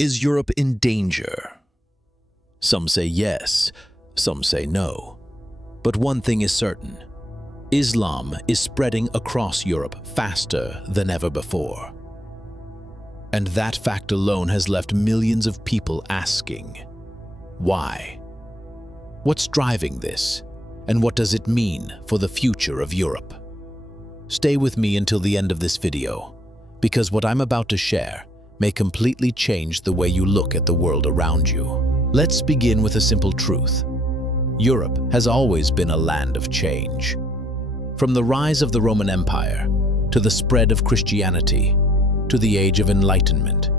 Is Europe in danger? Some say yes, some say no. But one thing is certain. Islam is spreading across Europe faster than ever before. And that fact alone has left millions of people asking, why? What's driving this? And what does it mean for the future of Europe? Stay with me until the end of this video, because what I'm about to share may completely change the way you look at the world around you. Let's begin with a simple truth. Europe has always been a land of change. From the rise of the Roman Empire, to the spread of Christianity, to the Age of Enlightenment,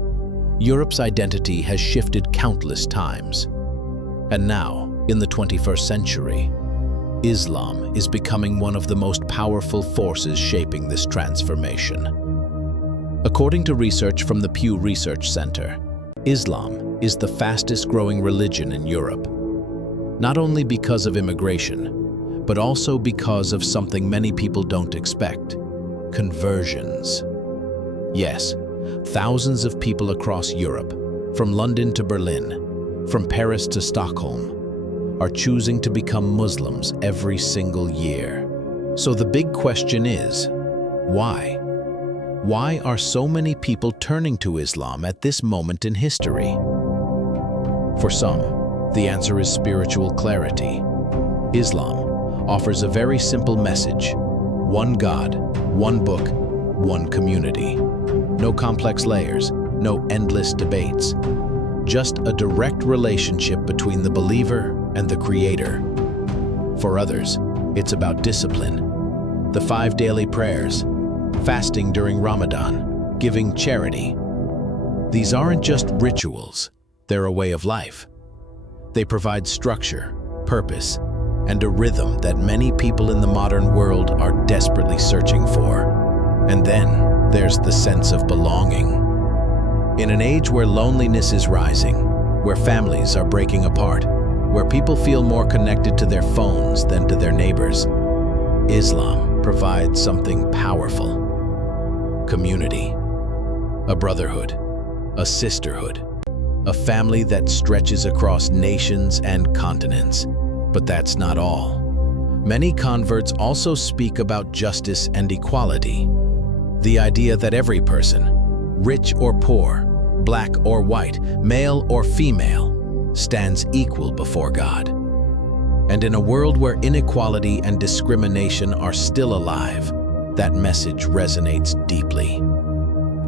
Europe's identity has shifted countless times. And now, in the 21st century, Islam is becoming one of the most powerful forces shaping this transformation. According to research from the Pew Research Center, Islam is the fastest-growing religion in Europe, not only because of immigration, but also because of something many people don't expect: conversions. Yes, thousands of people across Europe, from London to Berlin, from Paris to Stockholm, are choosing to become Muslims every single year. So the big question is, why? Why are so many people turning to Islam at this moment in history? For some, the answer is spiritual clarity. Islam offers a very simple message: one God, one book, one community. No complex layers, no endless debates. Just a direct relationship between the believer and the Creator. For others, it's about discipline, the 5 daily prayers, fasting during Ramadan, giving charity. These aren't just rituals, they're a way of life. They provide structure, purpose, and a rhythm that many people in the modern world are desperately searching for. And then there's the sense of belonging. In an age where loneliness is rising, where families are breaking apart, where people feel more connected to their phones than to their neighbors, Islam provides something powerful: community, a brotherhood, a sisterhood, a family that stretches across nations and continents. But that's not all. Many converts also speak about justice and equality. The idea that every person, rich or poor, black or white, male or female, stands equal before God. And in a world where inequality and discrimination are still alive, that message resonates deeply.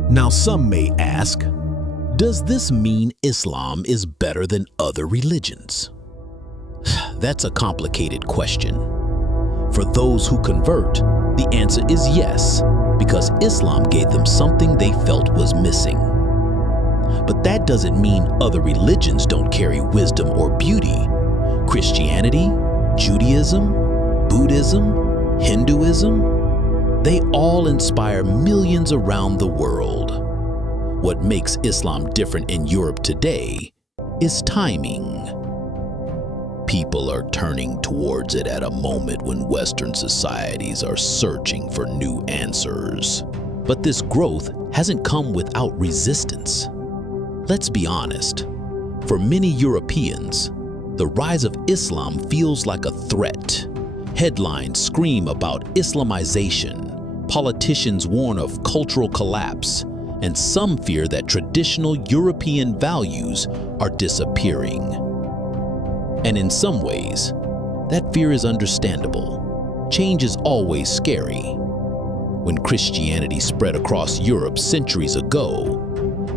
Now some may ask, does this mean Islam is better than other religions? That's a complicated question. For those who convert, the answer is yes, because Islam gave them something they felt was missing. But that doesn't mean other religions don't carry wisdom or beauty. Christianity, Judaism, Buddhism, Hinduism, they all inspire millions around the world. What makes Islam different in Europe today is timing. People are turning towards it at a moment when Western societies are searching for new answers. But this growth hasn't come without resistance. Let's be honest, for many Europeans, the rise of Islam feels like a threat. Headlines scream about Islamization, politicians warn of cultural collapse, and some fear that traditional European values are disappearing. And in some ways, that fear is understandable. Change is always scary. When Christianity spread across Europe centuries ago,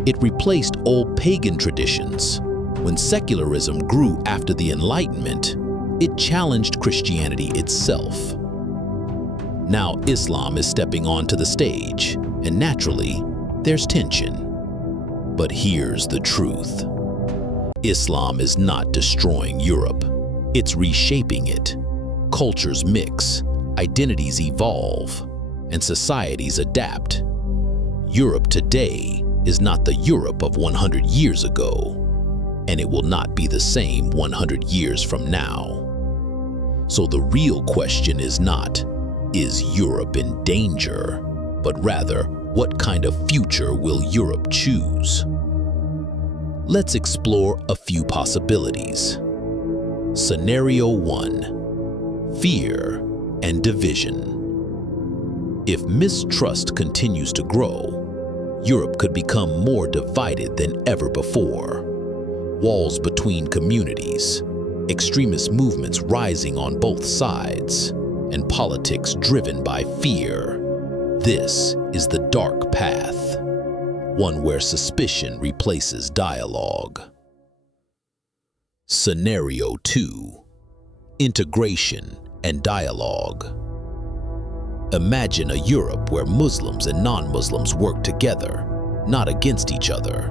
it replaced old pagan traditions. When secularism grew after the Enlightenment, it challenged Christianity itself. Now Islam is stepping onto the stage, and naturally, there's tension. But here's the truth. Islam is not destroying Europe. It's reshaping it. Cultures mix, identities evolve, and societies adapt. Europe today is not the Europe of 100 years ago, and it will not be the same 100 years from now. So the real question is not, is Europe in danger, but rather, what kind of future will Europe choose? Let's explore a few possibilities. Scenario 1. Fear and division. If mistrust continues to grow, Europe could become more divided than ever before. Walls between communities, extremist movements rising on both sides, and politics driven by fear. This is the dark path, one where suspicion replaces dialogue. Scenario 2. Integration and dialogue. Imagine a Europe where Muslims and non-Muslims work together, not against each other,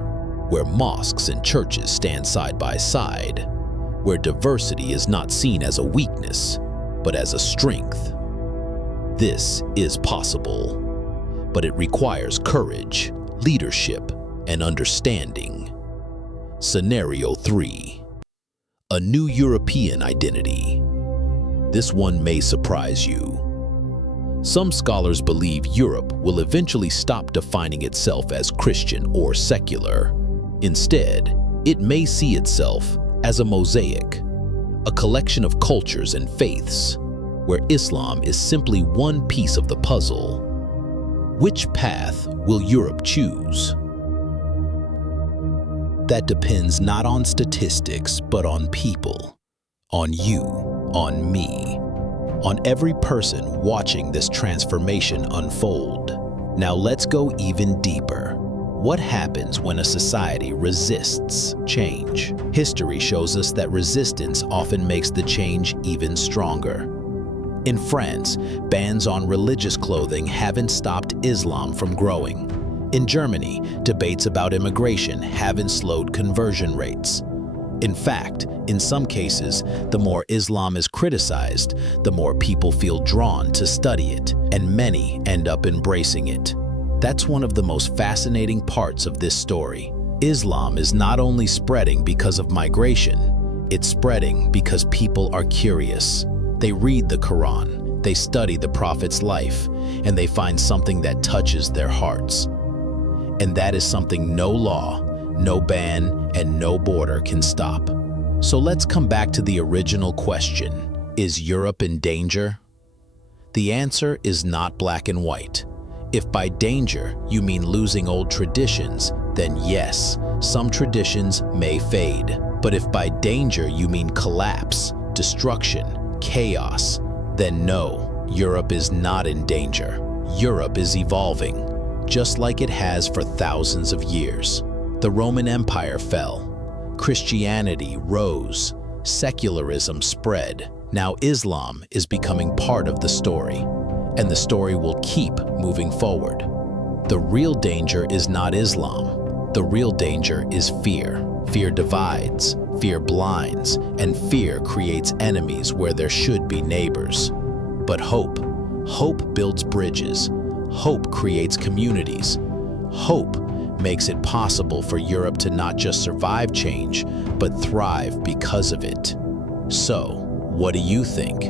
where mosques and churches stand side by side, where diversity is not seen as a weakness, but as a strength. This is possible, but it requires courage, leadership, and understanding. Scenario 3. A new European identity. This one may surprise you. Some scholars believe Europe will eventually stop defining itself as Christian or secular. Instead, it may see itself as a mosaic, a collection of cultures and faiths, where Islam is simply one piece of the puzzle. Which path will Europe choose? That depends not on statistics, but on people, on you, on me, on every person watching this transformation unfold. Now let's go even deeper. What happens when a society resists change? History shows us that resistance often makes the change even stronger. In France, bans on religious clothing haven't stopped Islam from growing. In Germany, debates about immigration haven't slowed conversion rates. In fact, in some cases, the more Islam is criticized, the more people feel drawn to study it, and many end up embracing it. That's one of the most fascinating parts of this story. Islam is not only spreading because of migration, it's spreading because people are curious. They read the Quran, they study the Prophet's life, and they find something that touches their hearts. And that is something no law, no ban, and no border can stop. So let's come back to the original question. Is Europe in danger? The answer is not black and white. If by danger you mean losing old traditions, then yes, some traditions may fade. But if by danger you mean collapse, destruction, chaos, then no, Europe is not in danger. Europe is evolving, just like it has for thousands of years. The Roman Empire fell, Christianity rose, secularism spread. Now Islam is becoming part of the story, and the story will keep moving forward. The real danger is not Islam. The real danger is fear. Fear divides, fear blinds, and fear creates enemies where there should be neighbors. But hope builds bridges. Hope creates communities. Hope makes it possible for Europe to not just survive change, but thrive because of it. So, what do you think?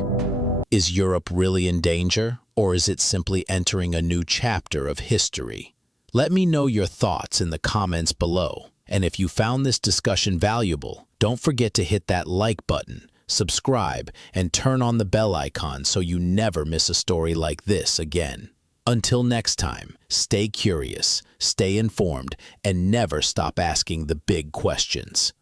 Is Europe really in danger, or is it simply entering a new chapter of history? Let me know your thoughts in the comments below. And if you found this discussion valuable, don't forget to hit that like button, subscribe, and turn on the bell icon so you never miss a story like this again. Until next time, stay curious, stay informed, and never stop asking the big questions.